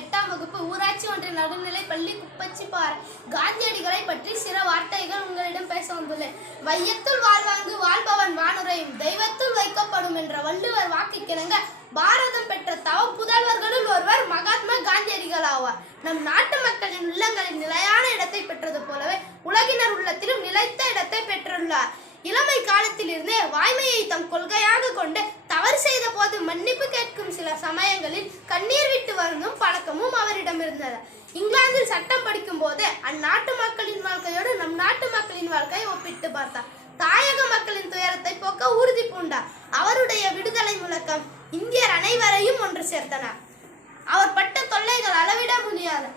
8ஆம் வகுப்பு ஊராட்சி ஒன்றிய நடுநிலைப் பள்ளி குப்பச்சிப்பாறை. காந்தியடிகளை பற்றி சில வார்த்தைகள் உங்களிடம் பேச வந்துள்ளேன். வையத்துள் வாழ்வாங்கு வாழ்பவன் வானுரையும் தெய்வத்துள் வைக்கப்படும் என்ற வள்ளுவர் வாக்குக்கிணங்க பாரதம் பெற்ற தவ புதல்வர்களுள் ஒருவர் மகாத்மா காந்தியடிகள் ஆவார். நம் நாட்டு மக்களின் உள்ளங்களில் நிலையான இடத்தை பெற்றது போலவே உலகினர் உள்ளத்திலும் நிலைத்த இடத்தை பெற்றுள்ளார். இளமை காலத்திலிருந்தே வாய்மையை தம் கொள்கையாக கொண்டு தவறு செய்த போது மன்னிப்பு கேட்கும் சில சமயங்களில் கண்ணீர் விட்டு வருந்தும் பழக்கமும் அவரிடம் இருந்தது. இங்கிலாந்தில் சட்டம் படிக்கும் போது அந்நாட்டு மக்களின் வாழ்க்கையோடு நம் நாட்டு மக்களின் வாழ்க்கையை ஒப்பிட்டு பார்த்தார். தாயக மக்களின் துயரத்தை போக்க உறுதி பூண்டார். அவருடைய விடுதலை முழக்கம் இந்தியர் அனைவரையும் ஒன்று சேர்த்தனர். அவர் பட்ட தொல்லைகள் அளவிட முடியாது.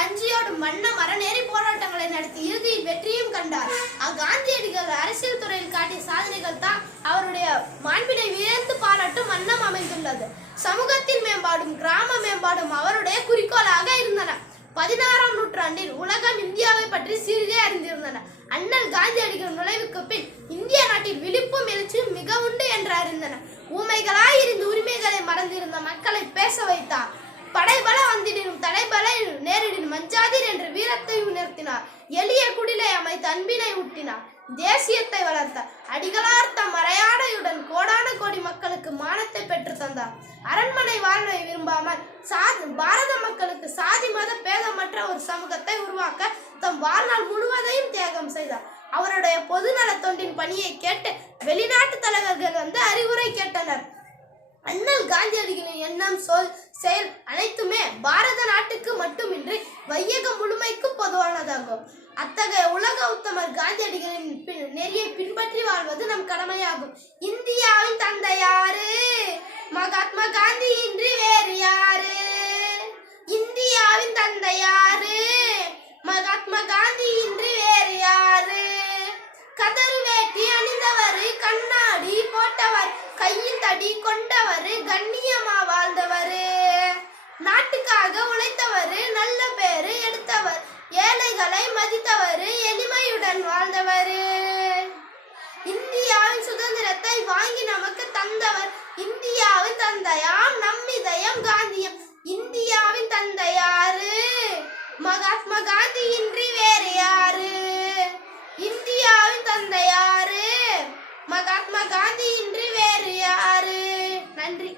அஞ்சியோடு மன்ன மரநேறி போராட்டங்களை நடத்தி இறுதியில் வெற்றியும் கண்டார். காந்தியடிகள் அரசியல் துறையில் காட்டிய சாதனைகள் தான் அவருடைய மாண்பினை வியந்து பாராட்டும் வண்ணம் அமைந்துள்ளது. சமூகத்தின் மேம்பாடும் கிராம மேம்பாடும் அவருடைய குறிக்கோளாக இருந்தன. 16ஆம் நூற்றாண்டில் உலகம் இந்தியாவை பற்றி சிறிதே அறிந்திருந்தன. அண்ணல் காந்தியடிகள் நுழைவுக்கு பின் இந்திய நாட்டில் விழிப்பும் எழுச்சியும் மிக உண்டு என்று அறிந்தனர். ஊமைகளாயிருந்து உரிமைகளை மறந்திருந்த மக்களை பேச வைத்தார். படைபல வந்திடினும் தடைபல நேரிடினும் மஞ்சாதீர் என்று வீரத்தை உணர்த்தினார். எளிய குடிலை அமைத்து அன்பினை ஊட்டினார். தேசியத்தை வளர்த்தார். அடிகளார் தம் மறையாடையுடன் கோடான கோடி மக்களுக்கு மானத்தை பெற்று தந்தார். அரண்மனை வாழ்வை விரும்பாமல் பாரத மக்களுக்கு சாதி மத பேதமற்ற ஒரு சமூகத்தை உருவாக்க தம் வாழ்நாள் முழுவதையும் தியாகம் செய்தார். அவருடைய பொதுநல தொண்டின் பணியை கேட்டு வெளிநாட்டு தலைவர்கள் வந்து அறிவுரை கேட்டனர். அண்ணல் காந்தியடிகளின் எண்ணம், சொல், செயல் அனைத்துமே பாரத நாட்டுக்கு மட்டுமின்றி வையகம் முழுமைக்கும் பொதுவானதாகும். அத்தகைய உலக உத்தமர் காந்தியடிகளின் நெறியை பின்பற்றி வாழ்வது நம் கடமையாகும். இந்தியாவின் தந்தை யாரு? மகாத்மா காந்தி இன்றி வேறு யாரு? இந்தியாவின் தந்தை யாரு? மகாத்மா காந்தி இன்றி வேறு யாரு? கதறு வேட்டி அணிந்தவர், கண்ணாடி போட்டவர், கையில் தடி கொண்டவர், கண்ணியமா வாழ்ந்தவர், நாட்டுக்காக உழைத்தவர், நல்ல பேரு எடுத்தவர், ஏழைகளை மதித்தவர், எளிமையுடன் வாழ்ந்தவர், இந்தியாவின் சுதந்திரத்தை வாங்கி நமக்கு தந்தவர், இந்தியாவின் தந்தையாம் நம் இதயம் காந்தியம். இந்தியாவின் தந்தை யாரு? மகாத்மா காந்தி இன்றி வேறு யாரு? இந்தியாவின் தந்தை யாரு? மகாத்மா காந்தி இன்றி வேறு யாரு? நன்றி.